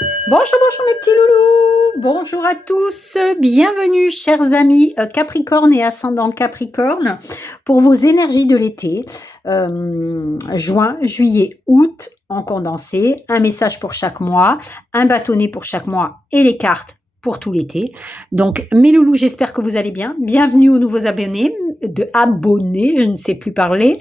Bonjour, bonjour mes petits loulous, bonjour à tous, bienvenue chers amis Capricorne et ascendant Capricorne pour vos énergies de l'été, juin, juillet, août en condensé, un message pour chaque mois, un bâtonnet pour chaque mois et les cartes pour tout l'été. Donc mes loulous, j'espère que vous allez bien, bienvenue aux nouveaux abonnés, je ne sais plus parler,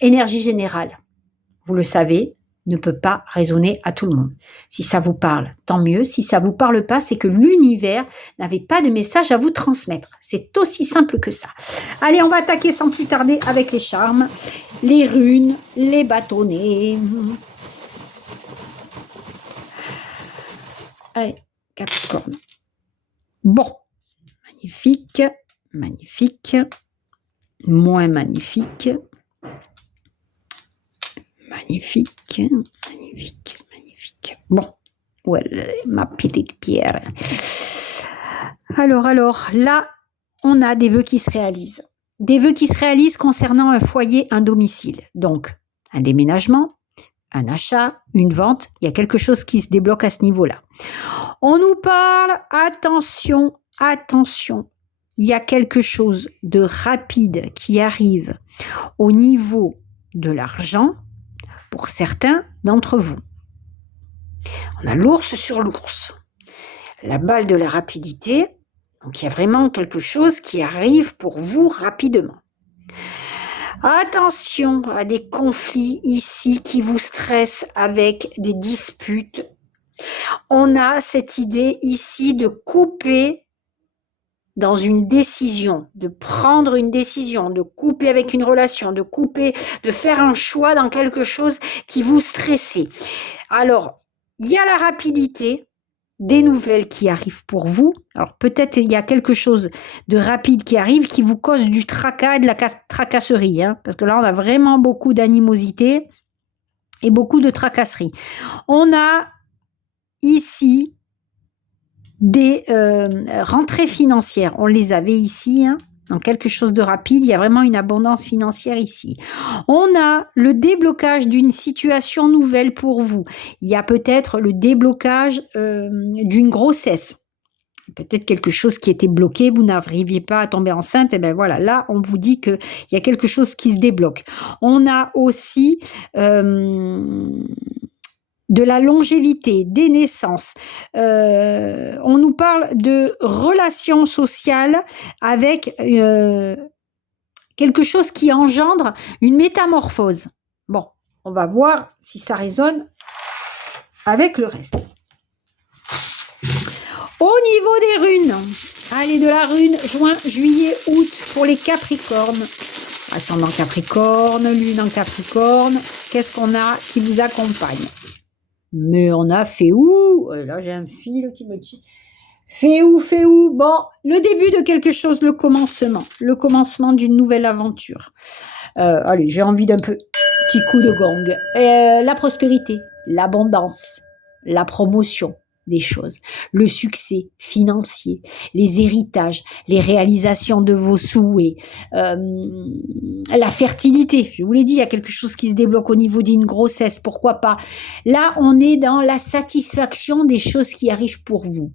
énergie générale, vous le savez, ne peut pas résonner à tout le monde. Si ça vous parle, tant mieux. Si ça vous parle pas, c'est que l'univers n'avait pas de message à vous transmettre. C'est aussi simple que ça. Allez, on va attaquer sans plus tarder avec les charmes, les runes, les bâtonnets. Allez, Capricorne. Bon, magnifique, magnifique, moins magnifique. Magnifique, magnifique, magnifique. Bon, voilà ma petite pierre. Alors, là, on a des vœux qui se réalisent. Des vœux qui se réalisent concernant un foyer, un domicile. Donc, un déménagement, un achat, une vente. Il y a quelque chose qui se débloque à ce niveau-là. On nous parle, attention, attention. Il y a quelque chose de rapide qui arrive au niveau de l'argent pour certains d'entre vous. On a l'ours sur l'ours. La balle de la rapidité. Donc, il y a vraiment quelque chose qui arrive pour vous rapidement. Attention à des conflits ici qui vous stressent avec des disputes. On a cette idée ici de couper dans une décision, de prendre une décision, de couper avec une relation, de couper, de faire un choix dans quelque chose qui vous stresse. Alors, il y a la rapidité, des nouvelles qui arrivent pour vous. Alors, peut-être il y a quelque chose de rapide qui arrive qui vous cause du tracas et de la tracasserie, hein, parce que là, on a vraiment beaucoup d'animosité et beaucoup de tracasserie. On a ici des rentrées financières. On les avait ici, hein, dans quelque chose de rapide. Il y a vraiment une abondance financière ici. On a le déblocage d'une situation nouvelle pour vous. Il y a peut-être le déblocage d'une grossesse. Peut-être quelque chose qui était bloqué, vous n'arriviez pas à tomber enceinte, et bien voilà, là on vous dit qu'il y a quelque chose qui se débloque. On a aussi de la longévité, des naissances. On nous parle de relations sociales avec quelque chose qui engendre une métamorphose. Bon, on va voir si ça résonne avec le reste. Au niveau des runes, allez, de la rune juin, juillet, août pour les Capricornes. Ascendant Capricorne, lune en Capricorne, qu'est-ce qu'on a qui vous accompagne? Mais on a fait où? Là, j'ai un fil qui me tire. Fait où? Bon, le début de quelque chose, le commencement d'une nouvelle aventure. Allez, j'ai envie d'un petit coup de gong. La prospérité, l'abondance, la promotion des choses, le succès financier, les héritages, les réalisations de vos souhaits, la fertilité. Je vous l'ai dit, il y a quelque chose qui se débloque au niveau d'une grossesse, pourquoi pas. Là, on est dans la satisfaction des choses qui arrivent pour vous.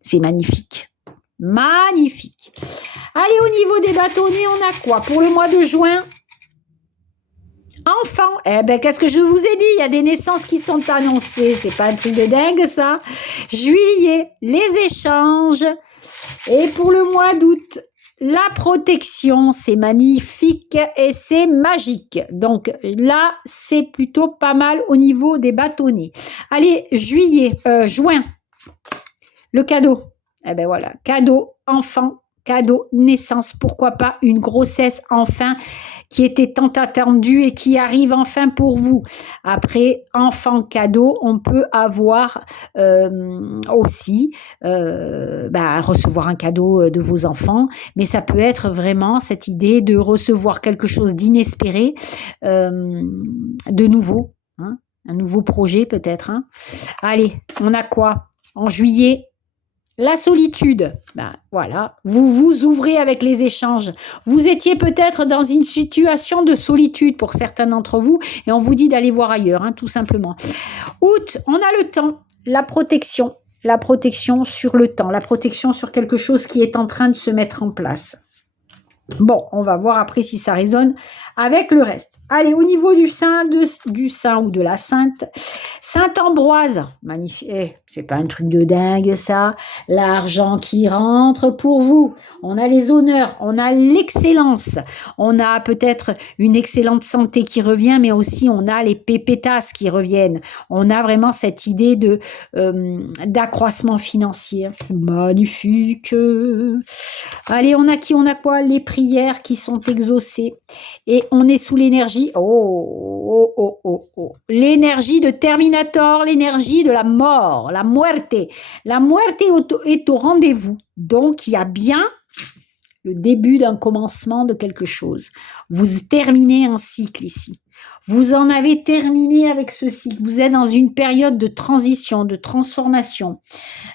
C'est magnifique. Magnifique. Allez, au niveau des bâtonnets, on a quoi? Pour le mois de juin, enfant. Eh ben, qu'est-ce que je vous ai dit? Il y a des naissances qui sont annoncées. C'est pas un truc de dingue, ça? Juillet, les échanges. Et pour le mois d'août, la protection. C'est magnifique et c'est magique. Donc là, c'est plutôt pas mal au niveau des bâtonnets. Allez, juin. Le cadeau. Eh ben voilà, cadeau enfant, cadeau naissance, pourquoi pas une grossesse enfin qui était tant attendue et qui arrive enfin pour vous. Après, enfant cadeau, on peut avoir aussi recevoir un cadeau de vos enfants, mais ça peut être vraiment cette idée de recevoir quelque chose d'inespéré, de nouveau, hein, un nouveau projet peut-être. Hein. Allez, on a quoi? En juillet, La solitude, ben voilà, vous vous ouvrez avec les échanges. Vous étiez peut-être dans une situation de solitude pour certains d'entre vous et on vous dit d'aller voir ailleurs, hein, tout simplement. Août, on a le temps, la protection sur le temps, la protection sur quelque chose qui est en train de se mettre en place. Bon, on va voir après si ça résonne avec le reste. Allez, au niveau du saint ou de la sainte, Sainte Ambroise, magnifique. C'est pas un truc de dingue ça. L'argent qui rentre pour vous. On a les honneurs, on a l'excellence, on a peut-être une excellente santé qui revient, mais aussi on a les pépétasses qui reviennent. On a vraiment cette idée de d'accroissement financier. Magnifique. Allez, on a qui? On a quoi? Les prières qui sont exaucées. Et on est sous l'énergie, l'énergie de Terminator, l'énergie de la mort, la muerte. La muerte est au rendez-vous. Donc, il y a bien le début d'un commencement de quelque chose. Vous terminez un cycle ici. Vous en avez terminé avec ce cycle. Vous êtes dans une période de transition, de transformation,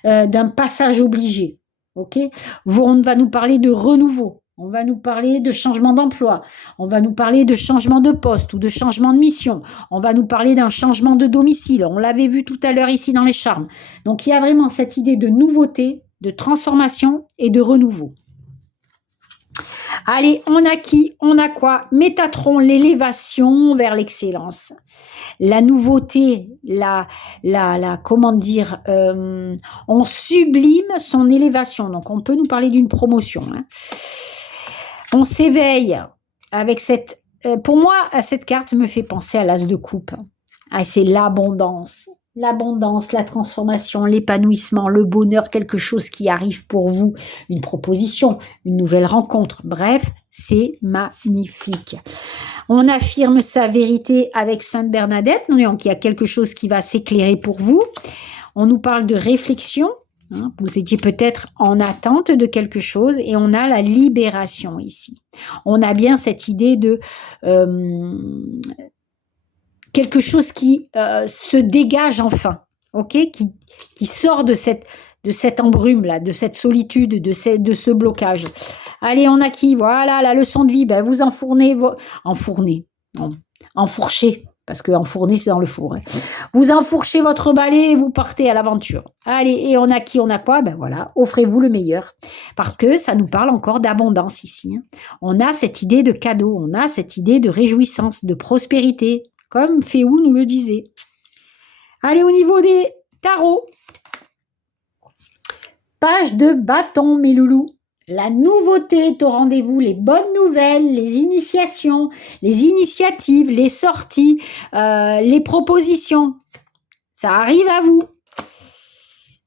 d'un passage obligé. Ok? On va nous parler de renouveau. On va nous parler de changement d'emploi, on va nous parler de changement de poste ou de changement de mission, on va nous parler d'un changement de domicile, on l'avait vu tout à l'heure ici dans les charmes. Donc il y a vraiment cette idée de nouveauté, de transformation et de renouveau. Allez, on a qui? On a quoi? Métatron, l'élévation vers l'excellence. La nouveauté, comment dire, on sublime son élévation. Donc on peut nous parler d'une promotion, hein. On s'éveille avec cette... pour moi, cette carte me fait penser à l'as de coupe. Ah, c'est l'abondance. L'abondance, la transformation, l'épanouissement, le bonheur, quelque chose qui arrive pour vous, une proposition, une nouvelle rencontre. Bref, c'est magnifique. On affirme sa vérité avec Sainte Bernadette. Donc, il y a quelque chose qui va s'éclairer pour vous. On nous parle de réflexion. Vous étiez peut-être en attente de quelque chose et on a la libération ici. On a bien cette idée de quelque chose qui se dégage enfin, ok, qui sort de cette embrume-là, de cette solitude, de ce blocage. Allez, on a qui? Voilà, la leçon de vie, ben, vous enfournez, enfourchez. Parce qu'enfourner, c'est dans le four. Hein. Vous enfourchez votre balai et vous partez à l'aventure. Allez, et on a qui? On a quoi? Ben voilà, offrez-vous le meilleur. Parce que ça nous parle encore d'abondance ici. Hein. On a cette idée de cadeau, on a cette idée de réjouissance, de prospérité, comme Féou nous le disait. Allez, au niveau des tarots. Page de bâton, mes loulous. La nouveauté est au rendez-vous, les bonnes nouvelles, les initiations, les initiatives, les sorties, les propositions. Ça arrive à vous.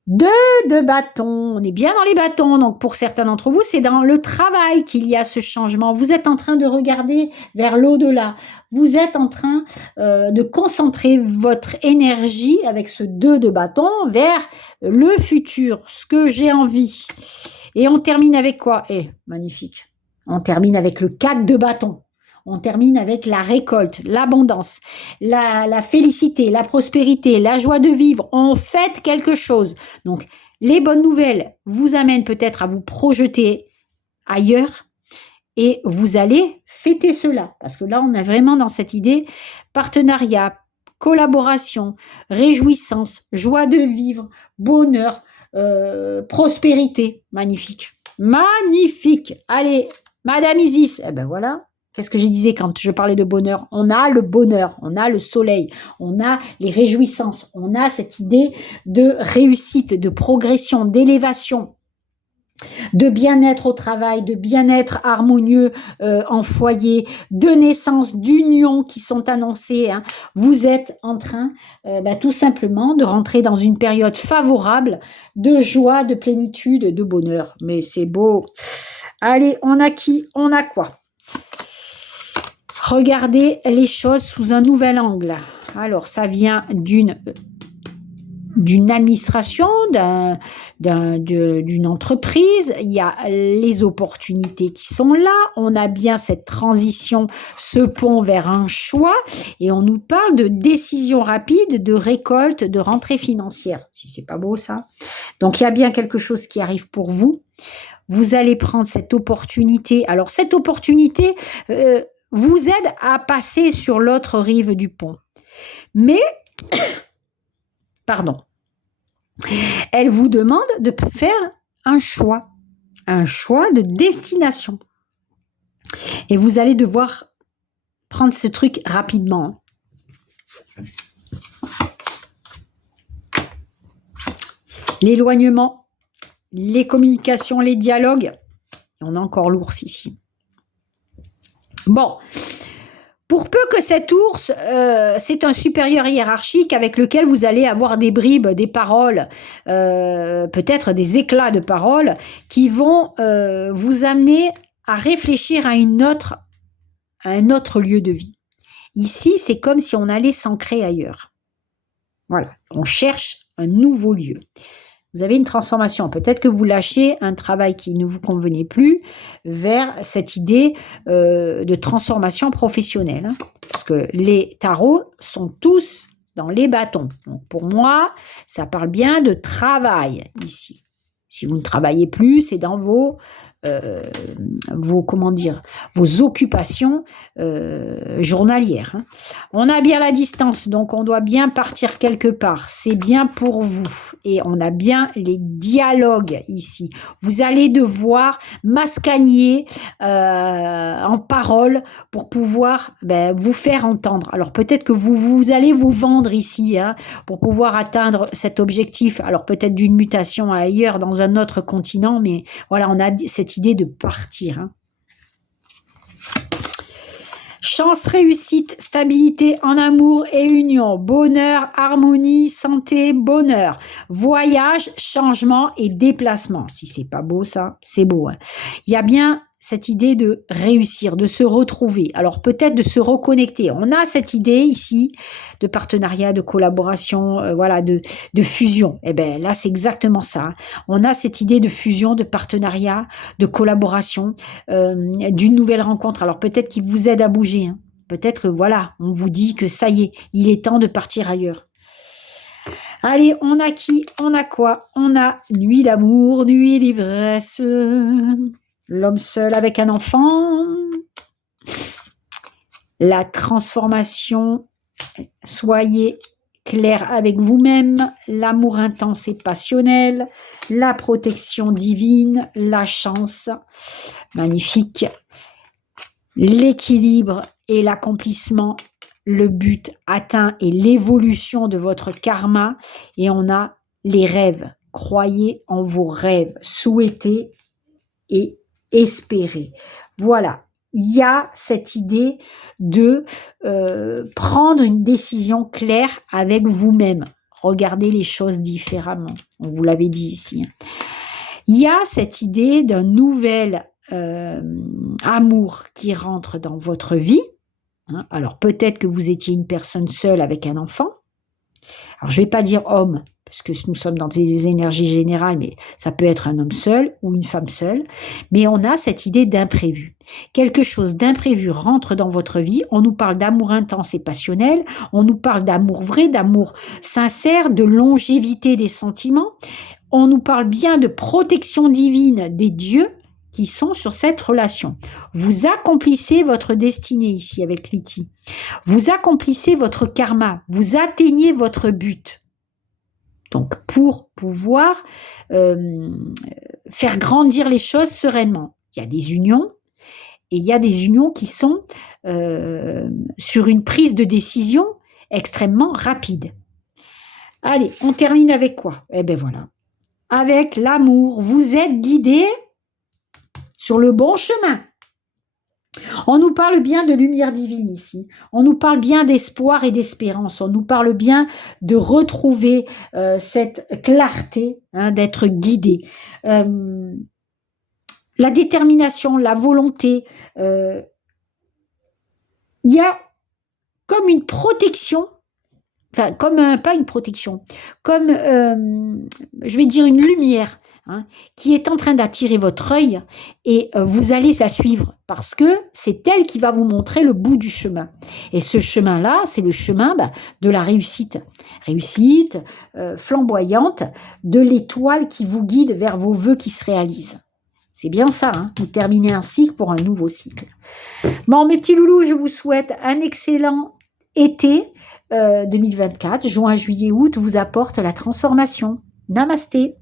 2 de bâtons, on est bien dans les bâtons, donc pour certains d'entre vous, c'est dans le travail qu'il y a ce changement. Vous êtes en train de regarder vers l'au-delà. Vous êtes en train de concentrer votre énergie avec ce 2 de bâton vers le futur, ce que j'ai envie. Et on termine avec quoi? Magnifique. On termine avec le 4 de bâton. On termine avec la récolte, l'abondance, la félicité, la prospérité, la joie de vivre. On fête quelque chose. Donc, les bonnes nouvelles vous amènent peut-être à vous projeter ailleurs et vous allez fêter cela. Parce que là, on est vraiment dans cette idée partenariat, collaboration, réjouissance, joie de vivre, bonheur, prospérité. Magnifique. Magnifique. Allez, Madame Isis, eh ben voilà. Qu'est-ce que je disais quand je parlais de bonheur? On a le bonheur, on a le soleil, on a les réjouissances, on a cette idée de réussite, de progression, d'élévation, de bien-être au travail, de bien-être harmonieux en foyer, de naissance, d'union qui sont annoncées. Hein. Vous êtes en train tout simplement de rentrer dans une période favorable de joie, de plénitude, de bonheur. Mais c'est beau. Allez, on a qui? On a quoi? Regardez les choses sous un nouvel angle. Alors, ça vient d'une d'une administration, d'une entreprise, il y a les opportunités qui sont là, on a bien cette transition, ce pont vers un choix, et on nous parle de décision rapide, de récolte, de rentrée financière. Si c'est pas beau ça. Donc il y a bien quelque chose qui arrive pour vous. Vous allez prendre cette opportunité. Alors cette opportunité vous aide à passer sur l'autre rive du pont. Mais, pardon, elle vous demande de faire un choix de destination. Et vous allez devoir prendre ce truc rapidement. L'éloignement, les communications, les dialogues. On a encore l'ours ici. Bon. Pour peu que cet ours, c'est un supérieur hiérarchique avec lequel vous allez avoir des bribes, des paroles, peut-être des éclats de paroles qui vont vous amener à réfléchir à un autre lieu de vie. Ici, c'est comme si on allait s'ancrer ailleurs. Voilà, on cherche un nouveau lieu. Vous avez une transformation. Peut-être que vous lâchez un travail qui ne vous convenait plus vers cette idée de transformation professionnelle. Hein, parce que les tarots sont tous dans les bâtons. Donc pour moi, ça parle bien de travail ici. Si vous ne travaillez plus, c'est dans vos occupations journalières. Hein. On a bien la distance, donc on doit bien partir quelque part. C'est bien pour vous. Et on a bien les dialogues ici. Vous allez devoir mascagner en paroles pour pouvoir vous faire entendre. Alors peut-être que vous allez vous vendre ici hein, pour pouvoir atteindre cet objectif. Alors peut-être d'une mutation ailleurs, dans un autre continent, mais voilà, on a cette idée de partir. Hein. Chance, réussite, stabilité en amour et union, bonheur, harmonie, santé, bonheur, voyage, changement et déplacement. Si c'est pas beau ça, c'est beau. Hein. Il y a bien cette idée de réussir, de se retrouver, alors peut-être de se reconnecter. On a cette idée ici de partenariat, de collaboration, voilà, de fusion. Et bien là, c'est exactement ça. On a cette idée de fusion, de partenariat, de collaboration, d'une nouvelle rencontre. Alors peut-être qu'il vous aide à bouger. Hein. Peut-être que voilà, on vous dit que ça y est, il est temps de partir ailleurs. Allez, on a qui? On a quoi? On a nuit d'amour, nuit d'ivresse. L'homme seul avec un enfant, la transformation, soyez clair avec vous-même, l'amour intense et passionnel, la protection divine, la chance, magnifique, l'équilibre et l'accomplissement, le but atteint et l'évolution de votre karma, et on a les rêves, croyez en vos rêves, souhaitez et espérer. Voilà, il y a cette idée de prendre une décision claire avec vous-même. Regardez les choses différemment. On vous l'avait dit ici. Il y a cette idée d'un nouvel amour qui rentre dans votre vie. Alors peut-être que vous étiez une personne seule avec un enfant. Alors je ne vais pas dire homme, parce que nous sommes dans des énergies générales, mais ça peut être un homme seul ou une femme seule. Mais on a cette idée d'imprévu. Quelque chose d'imprévu rentre dans votre vie. On nous parle d'amour intense et passionnel. On nous parle d'amour vrai, d'amour sincère, de longévité des sentiments. On nous parle bien de protection divine des dieux qui sont sur cette relation. Vous accomplissez votre destinée ici avec Liti. Vous accomplissez votre karma. Vous atteignez votre but. Donc, pour pouvoir faire grandir les choses sereinement. Il y a des unions, et il y a des unions qui sont sur une prise de décision extrêmement rapide. Allez, on termine avec quoi? Eh bien voilà, avec l'amour. Vous êtes guidé sur le bon chemin. On nous parle bien de lumière divine ici. On nous parle bien d'espoir et d'espérance. On nous parle bien de retrouver cette clarté, hein, d'être guidé. La détermination, la volonté. Il y a comme une protection enfin, comme pas une protection, comme, je vais dire une lumière, hein, qui est en train d'attirer votre œil et vous allez la suivre parce que c'est elle qui va vous montrer le bout du chemin. Et ce chemin-là, c'est le chemin de la réussite. Réussite flamboyante, de l'étoile qui vous guide vers vos vœux qui se réalisent. C'est bien ça, hein, vous terminez un cycle pour un nouveau cycle. Bon, mes petits loulous, je vous souhaite un excellent été 2024. Juin, juillet, août vous apporte la transformation. Namasté.